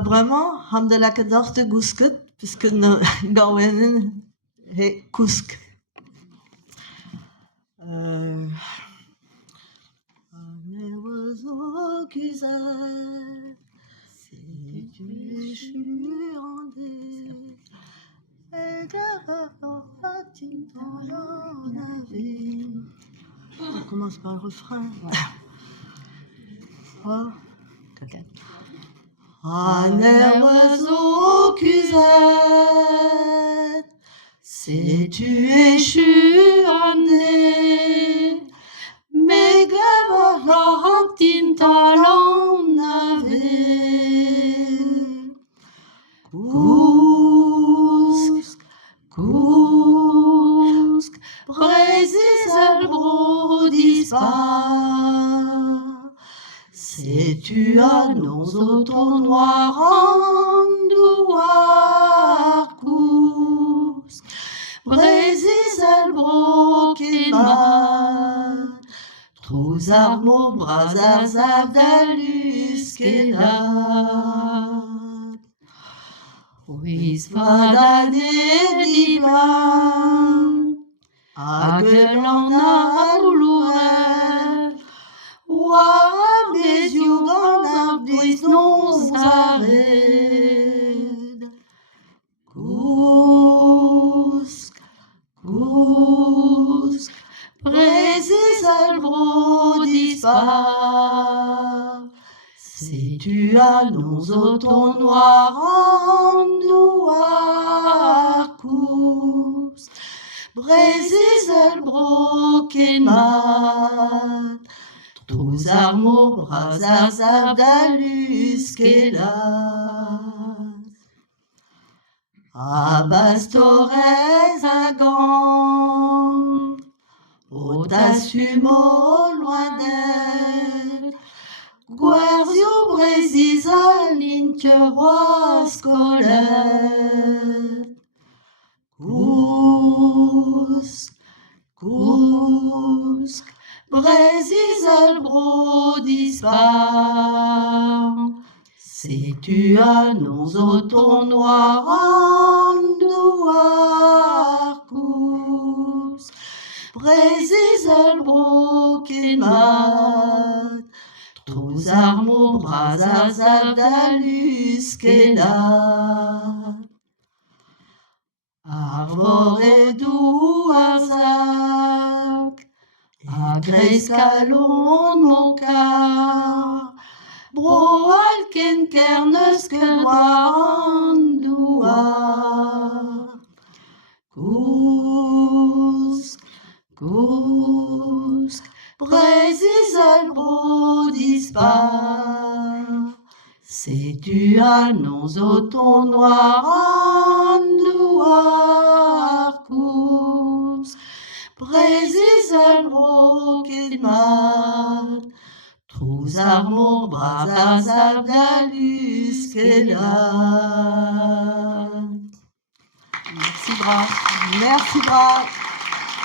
Vraiment, haben de lekker dag te gusket, puisque nous gawen he kusk. Was si tu échoues en dé, et on commence par le refrain. Oh. Okay. Un oiseau cusette, si tu échoues en dé, mes glaives din talon nave. Kusk, kusk, brésil brodis pas. Si tu annonces au ton noir en douar kusk, brésil broken man. Trous armo brazaz avdalus kelat. Ois vadane di blan, aguelan a oulouer, oa mes yeux dans l'arbuis non arrêt. Kusk, kusk, brésil brodis pas. Si tu annonces au ton noir en noir kusk, brésil broken man. Trous armo brazaz avdalus kelat. Abastores à gand, au t'assumo loin d'elle, guerzio brésil l'inte roi scolet. Kusk, kusk, brésil brodis pas. Si tu annonces au ton noir en noir kusk, brésil broken man. Trous armo brazaz avdalus kelat. Arvore dou arzak, agreis kalon mon car, bro alken kerneus que doan douar. Kusk, kusk, brésil brodis pas. Si tu annonces au ton noir en noir kusk, brésil broken man. Trous armo brazaz avdalus kelat. Merci Bras. Merci Bras.